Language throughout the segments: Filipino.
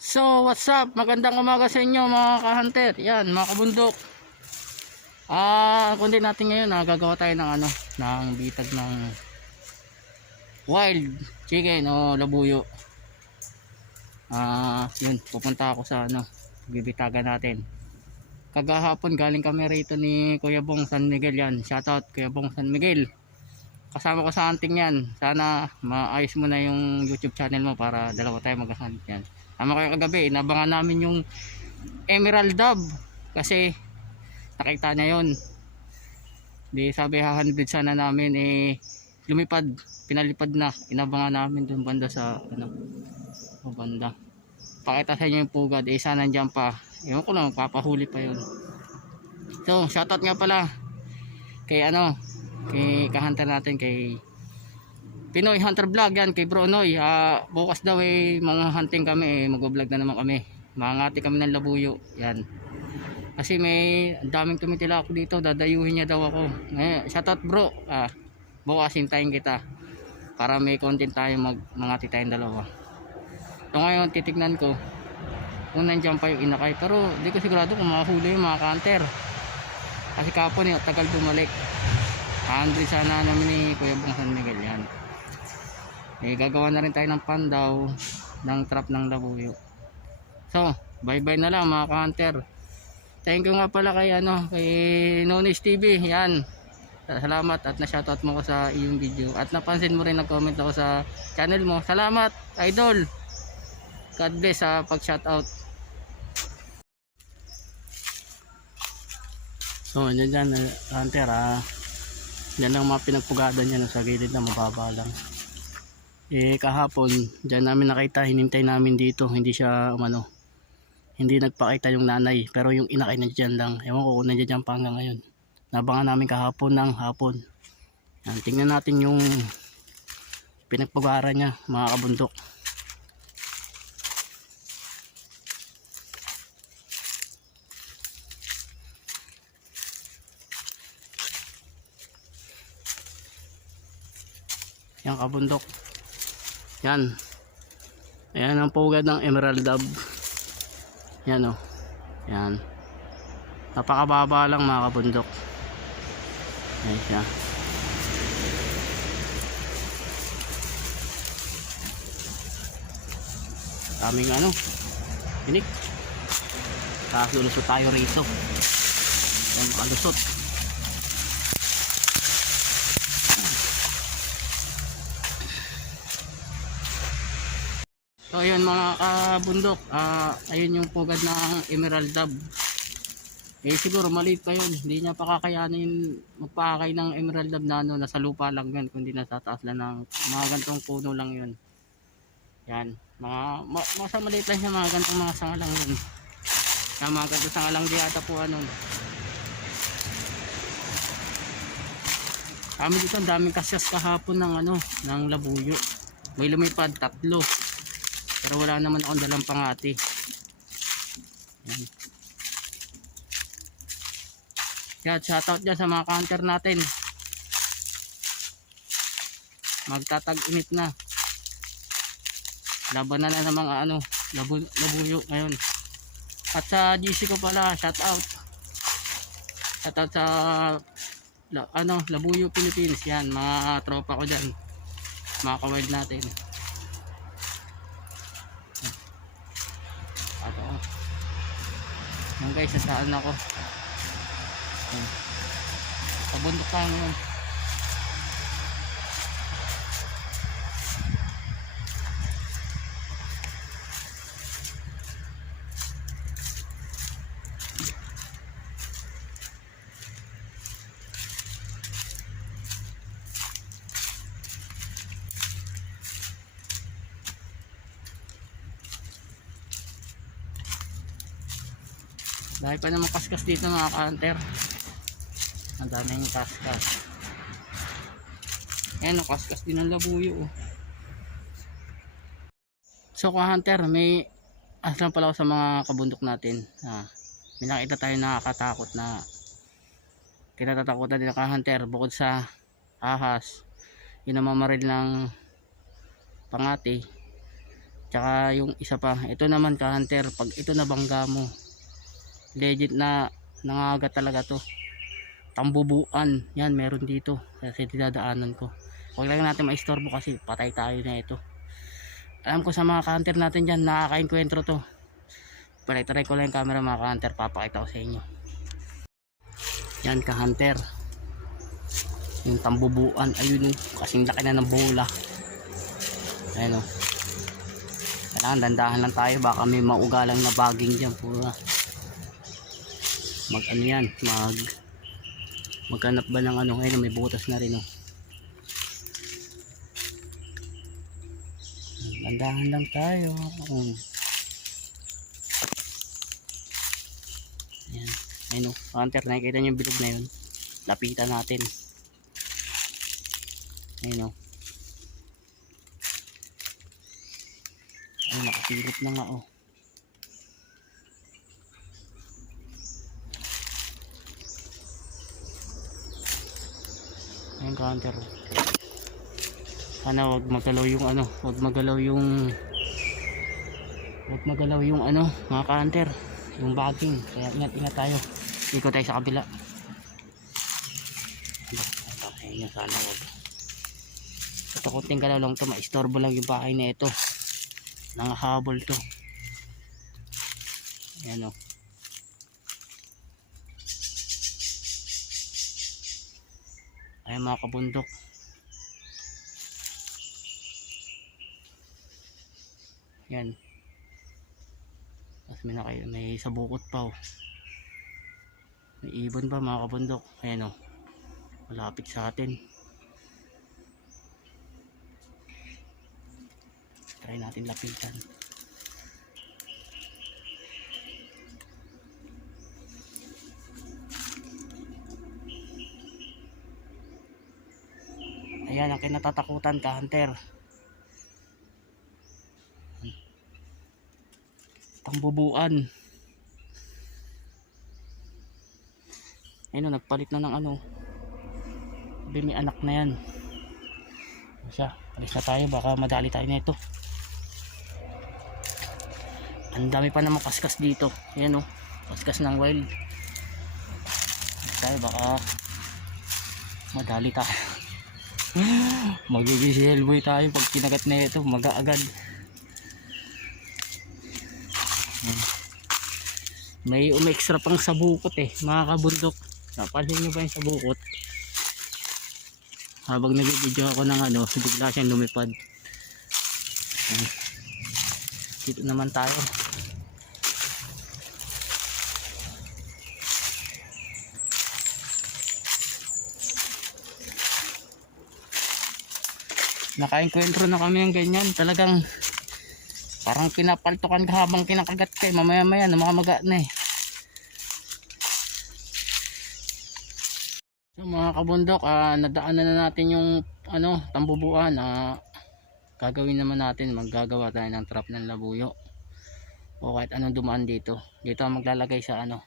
So what's up, magandang umaga sa inyo mga ka-hunter, yan mga kabundok. Kundi natin ngayon gagawa tayo ng ng bitag ng wild chicken o labuyo. Yun, pupunta ako sa bibitagan natin. Kagahapon galing kami rito ni Kuya Bong San Miguel, yan, shoutout Kuya Bong San Miguel. Kasama ko sa hunting yan, sana maayos mo na yung YouTube channel mo para dalawa tayo mag-hunt yan. Tama kayo kagabi, inabangan namin yung emerald dove kasi nakita niya yun. Di sabi hahandid sana namin, lumipad, pinalipad na. Inabangan namin dun banda sa banda. Pakita sa inyo yung pugad, isa nandiyan pa. Ewan ko lang, papahuli pa yun. So shoutout nga pala kay kay kahunter natin, kay Pinoy Hunter Vlog, yan, kay Bro Noy. Bukas daw mga hunting kami, mag-vlog na naman kami. Mangati kami ng labuyo, yan. Kasi may daming tumitila ako dito, dadayuhin niya daw ako. Shoutout bro, bukas hintayin kita para may content tayo, mangati tayong dalawa. So ngayon titignan ko kung nandiyan pa yung inakay, pero hindi ko sigurado kung makahuli yung mga hunter. Kasi kapon tagal bumalik. 100 sana namin ni Kuya Bong San Miguel, yan. Gagawa na rin tayo ng pandaw ng trap ng labuyo. So bye bye na lang mga ka-hunter. Thank you nga pala kay kay Nonis TV, yan. Salamat at na-shoutout mo ko sa iyong video at napansin mo rin, nag-comment ako sa channel mo. Salamat idol, God bless sa pag-shoutout. So dyan hunter, yan lang mga pinagpugadan niya sa gilid na mababa lang. Kahapon dyan namin nakita, hinintay namin dito, hindi siya hindi nagpakita yung nanay, pero yung inakay na dyan lang. Ewan ko kung nandiyan pa hanggang ngayon. Nabangan namin kahapon ng hapon. Yan, tingnan natin yung pinagpugaran niya mga kabundok. Yan kabundok, yan, ayan ang pugad ng emerald dove, yan yan, napakababa lang mga kabundok. Ayan siya, kaming pinik. Lulusot tayo rito, yan, makalusot. So ayun mga kabundok, ayun yung pugad ng emerald dove. Siguro maliit pa yun, hindi niya pa kakayanin magpakay ng emerald dove na nasa lupa lang yun, kundi nasa taas lang ng mga gantong puno lang yun. Yan, mga maliit lang siya, mga gantong mga sanga lang yun. Mga gantong sanga lang di ata po kami dito, ang daming kasyas kahapon ng labuyo. May lumipad 3. Pero wala naman akong dalang pangati. Yan. Yan, shoutout dyan sa mga counter natin. Magtatag-init na. Laban na ng mga labuyo ngayon. At sa GC ko pala, shoutout. Shoutout sa Labuyo Philippines. Yan, mga tropa ko dyan. Mga kawild natin. Yan guys, nasaan ako. Pabundok tayo ngayon. Dahil pa naman kaskas dito mga ka-hunter. Ang daming kaskas. Ayan o, kaskas din ang labuyo oh. So ka-hunter, may aslan pala ako sa mga kabundok natin. May nakita tayo nakakatakot na kinatatakutan din ng ka-hunter. Bukod sa ahas, yung namamaril ng pangati, tsaka yung isa pa, ito naman ka-hunter, pag ito nabangga mo, legit na nangagat talaga to. Tambubuan, yan meron dito kasi dinadaanan ko. Huwag lang natin maistorbo kasi patay tayo na ito. Alam ko sa mga ka-hunter natin dyan, nakaka-enkwentro to. Pero try ko lang yung camera mga ka-hunter, papakita ko sa inyo. Yan ka-hunter, yung tambubuan, ayun oh, kasing laki na ng bola. Ayun oh. Kailangan dandahan lang tayo, baka may maugalang na baging dyan. Pura mag ano yan, maghanap ba ng ano. Ayun, may butas na rin oh. Dandahan lang tayo. Ayan, ayun oh, hunter, nakikita niyo yung bilog na yun, lapitan natin. Ayun oh. Ayun, nakasilip na nga oh. Ayun ka-hunter, sana wag magalaw yung ano, wag magalaw yung ano mga ka-hunter, yung baging. Kaya ingat tayo, ikot tayo sa kabila. Ayun, sana wag. Ito kunting galaw lang to, maistorbo lang yung bahay na ito, nangahabol to. Ayan o. Ayan mga kabundok, yan. Tapos may sabukot pa oh. May ibon pa mga kabundok. Ayan o, malapit sa atin. Try natin lapitan. Ayan ang kinatatakutan ka-hunter, tambubuan. Ayun, nagpalit na ng ano, sabi may anak na yan. Siya, alis na tayo, baka madali tayo na ito. Ang dami pa naman kaskas dito. Ayan o, kaskas ng wild. Tayo, baka madali tayo. Magiging boy tayo pag kinagat na ito, mag-aagad. May umextra pang sabukot eh mga kabundok. Napansin nyo ba yung sabukot? Habang nag-video ako ng ano, bigla siyang lumipad. Dito naman tayo. Naka-enkwentro na kami ng ganyan, talagang parang pinapaltukan ka habang kinakagat ka eh. Mamaya maya namamaga na eh. So mga kabundok, nadaanan na natin yung ano, tambubuan. Gagawin naman natin, maggagawa tayo ng trap ng labuyo o kahit anong dumaan dito. Dito ang maglalagay sa ano,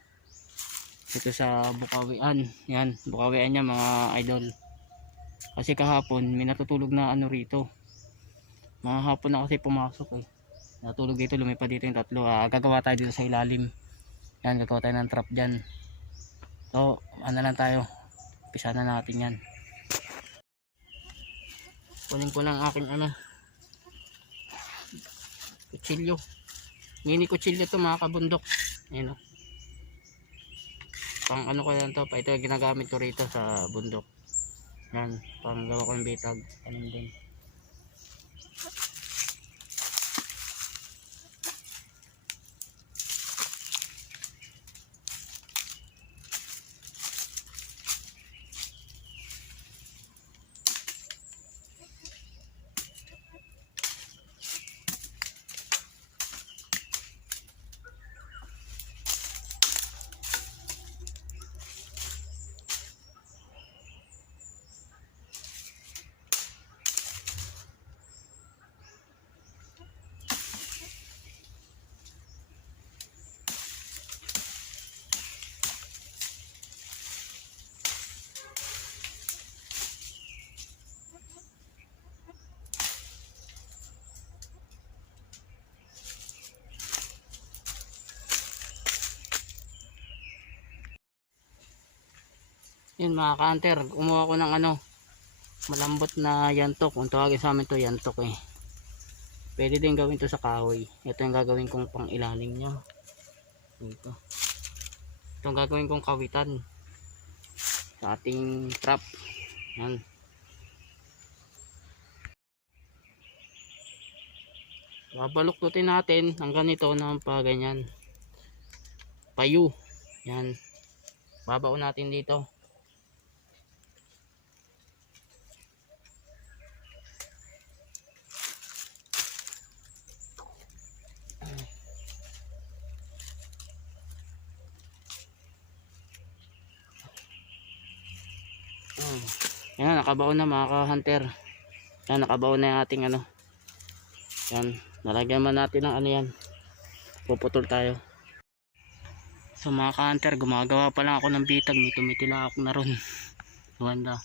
dito sa bukawian. Yan, bukawian niya mga idol. Kasi kahapon may natutulog na ano rito. Mga hapon na kasi pumasok eh. Natulog dito, lumipad dito yung tatlo. Gagawa tayo dito sa ilalim. Yan, gagawa tayo ng trap dyan. So, ano lang tayo, pisa na natin yan. Kunin ko lang aking ano, kutsilyo. Mini kutsilyo to mga kabundok. Ayan o. Pang ano ko lang to, ito ginagamit ko rito sa bundok. Yan, pang gawa ko yung bitag. Anong din. Yun mga ka-hunter, kumuha ko ng ano, malambot na yantok. Kung tawagin sa amin to yantok eh. Pwede din gawin to sa kahoy. Ito yung gagawin kong pang ilalim niya. Ito. Ito yung gagawin kong kawitan sa ating trap. Yan. Babaluktutin natin ang ganito na pa ganyan. Payu. Yan. Babao natin dito. Yan, nakabaon na mga ka-hunter. Yan, nakabaon na yung ating ano. Yan, nalagyan man natin ng ano yan. Puputol tayo. So mga ka-hunter, gumagawa pa lang ako ng bitag. May tumitila ako na ron. Luwanda.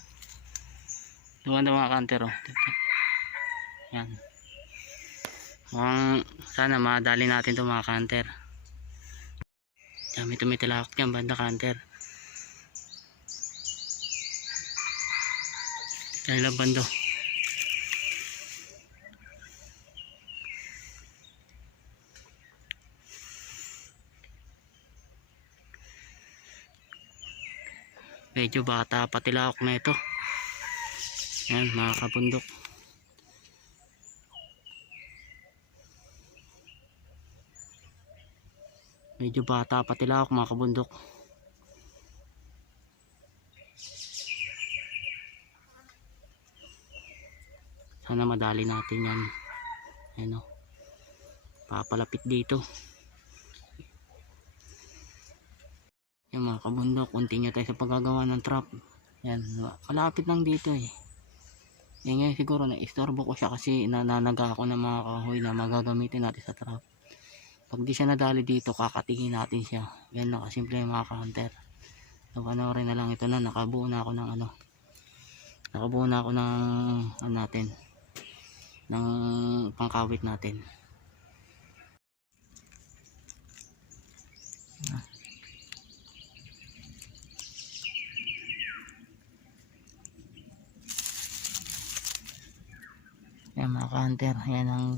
Luwanda mga ka-hunter. Oh. Yan. Sana madali natin ito mga ka-hunter. Yan, may tumitila ako dyan banda ka-hunter. Yan lang bando. Medyo bata pa tilawak na ito. Yan mga kabundok. Medyo bata pa tilawak mga kabundok. Sana madali natin yan. Ayan o. Papalapit dito. Yan mga kabundok. Continue tayo sa paggagawa ng trap. Yan. Malapit lang dito eh. Yan ngayon siguro na-istorbo ko siya kasi nananaga ako ng mga kahoy na magagamitin natin sa trap. Pag di siya nadali dito, kakatihin natin siya. Yan lang kasimple mga ka-hunter. So panoorin na lang ito na. Nakabuo na ako ng ano. Nakabuo na ako ng ano natin. Ng pangkawit natin. Yan mga ka-hunter, yan ang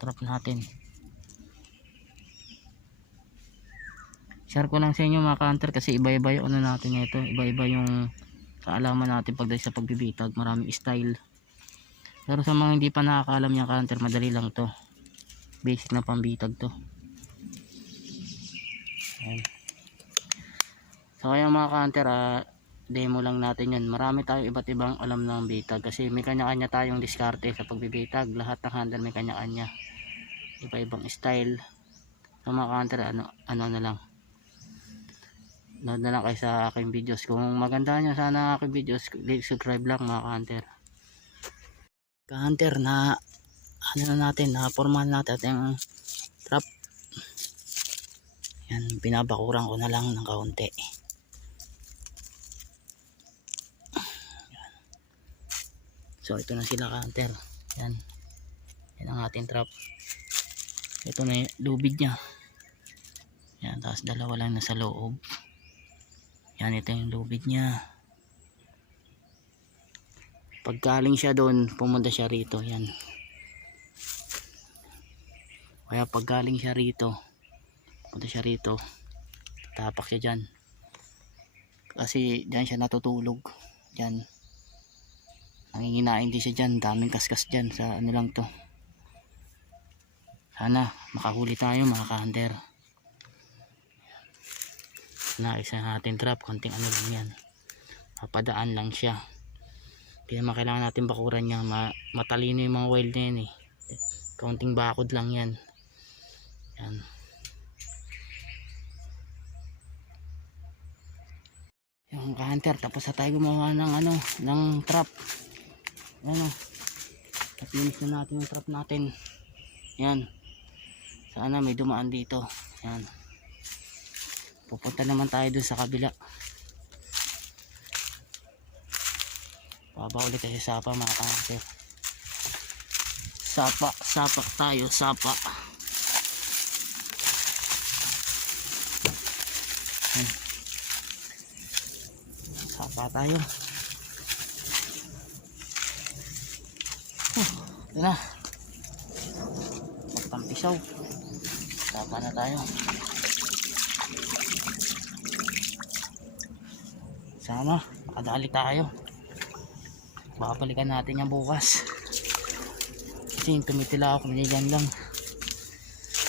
trap natin. Share ko lang sa inyo mga ka-hunter kasi iba-iba yung ano natin ito, iba-iba yung kaalaman natin pagdating sa pagbibitag, maraming style. Pero sa mga hindi pa nakakaalam yung ka-hunter, madali lang to. Basic na pambitag to. Ayan. So kaya mga ka-hunter, demo lang natin yan. Marami tayong iba't ibang alam ng bitag kasi may kanya-kanya tayong diskarte sa pagbibitag. Lahat ng hunter may kanya-kanya, iba-ibang style. So mga ka-hunter, ano na lang, nood na lang kayo sa aking videos. Kung maganda nyo sana aking videos, subscribe lang mga ka-hunter. Ka-hunter, na ano na natin, na formahan natin yung trap. Yan, binabakuran ko na lang ng kaunti. So ito na sila ka-hunter. Yan. Yan ang ating trap. Ito na yung lubid nya. Yan, tapos dalawa lang nasa loob. Yan, ito yung lubid nya. Pag galing siya doon, pumunta siya rito. Yan. Kaya pag galing siya rito, pumunta siya rito, tapak siya dyan. Kasi dyan siya natutulog. Dyan. Nanginginain din siya dyan. Daming kaskas dyan sa ano lang to. Sana makahuli tayo mga ka-hunter. Isa natin trap, konting ano lang yan, papadaan lang siya. Hindi naman kailangan natin bakuran niya. Matalino yung mga wild na yan eh. Konting bakod lang yan. Yan. Yung ka-hunter, tapos na tayo gumawa ng ano, ng trap. Ano, finish na natin yung trap natin. Yan. Sana may dumaan dito. Yan. Pupunta naman tayo dun sa kabila. Baba ulit tayo sa sapa mga ka-hunter. Sapa tayo, sapa. Sapa Pa tayo. Ito na. Magtampisaw. Tapa na tayo. Sana makadali tayo. Babalikan natin yan bukas. Kasi yung tumitilaok, nandiyan lang.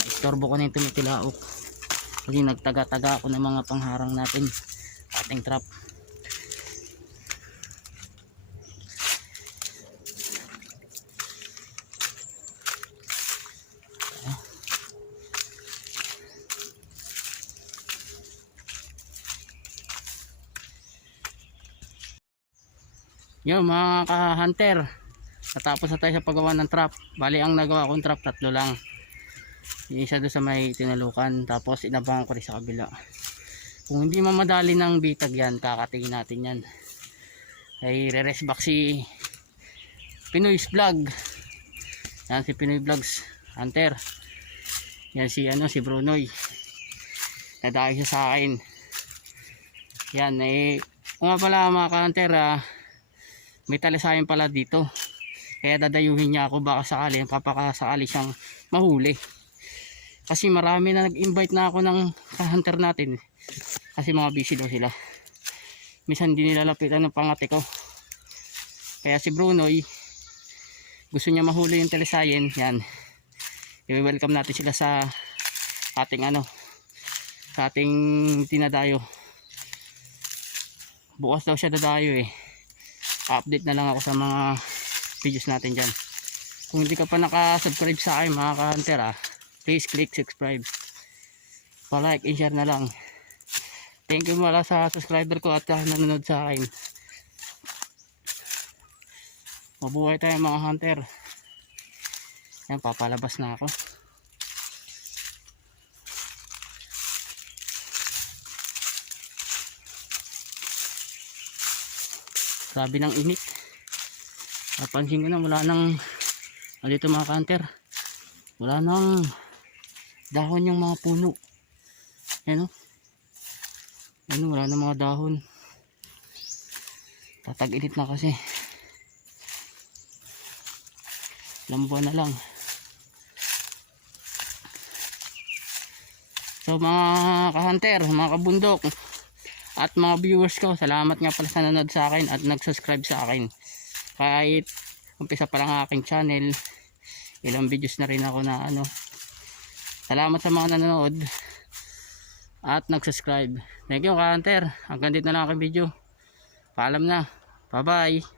Istorbo ko na yung tumitilaok. Kasi nagtaga-taga ako ng mga pangharang natin. Ating trap. Yun mga ka-hunter, natapos na tayo sa paggawa ng trap. Bali ang nagawa kong trap, 3 lang. Yung isa doon sa may tinalukan, tapos inabangan ko rin sa kabila. Kung hindi mamadali ng bitag yan, kakatingin natin yan. Ay re-rest back si Pinoy's Vlog. Yan si Pinoy Vlogs Hunter. Yan si si Brunoy. Nadaya siya sa akin. Yan kung nga pala mga ka-hunter, may talisayan pala dito. Kaya dadayuhin niya ako, baka sakali, papakasakali siyang mahuli. Kasi marami na nag-invite na ako ng hunter natin. Kasi mga busy daw sila. Minsan hindi nila lapitan ng pangati ko. Kaya si Brunoy, gusto niya mahuli yung talisayan. Yan. I-welcome natin sila sa ating sa ating tinadayo. Bukas daw siya dadayo update na lang ako sa mga videos natin dyan. Kung hindi ka pa nakasubscribe sa akin mga ka-hunter, please click subscribe, pa-like and share na lang. Thank you mula sa subscriber ko at nanonood sa akin. Mabuhay tayo mga hunter. Yan, papalabas na ako. Sabi ng init. Napansin ko na wala nang dito mga ka-hunter. Wala nang dahon yung mga puno. Yan wala nang mga dahon. Tatag-init na kasi. Lambuan na lang. So mga ka-hunter, mga kabundok, at mga viewers ko, salamat nga pala sa nanonood sa akin at nag-subscribe sa akin. Kahit umpisa pa lang aking channel, ilang videos na rin ako na salamat sa mga nanonood at nag-subscribe. Thank you ka-hunter. Hanggang dito na lang aking video. Paalam na. Bye bye.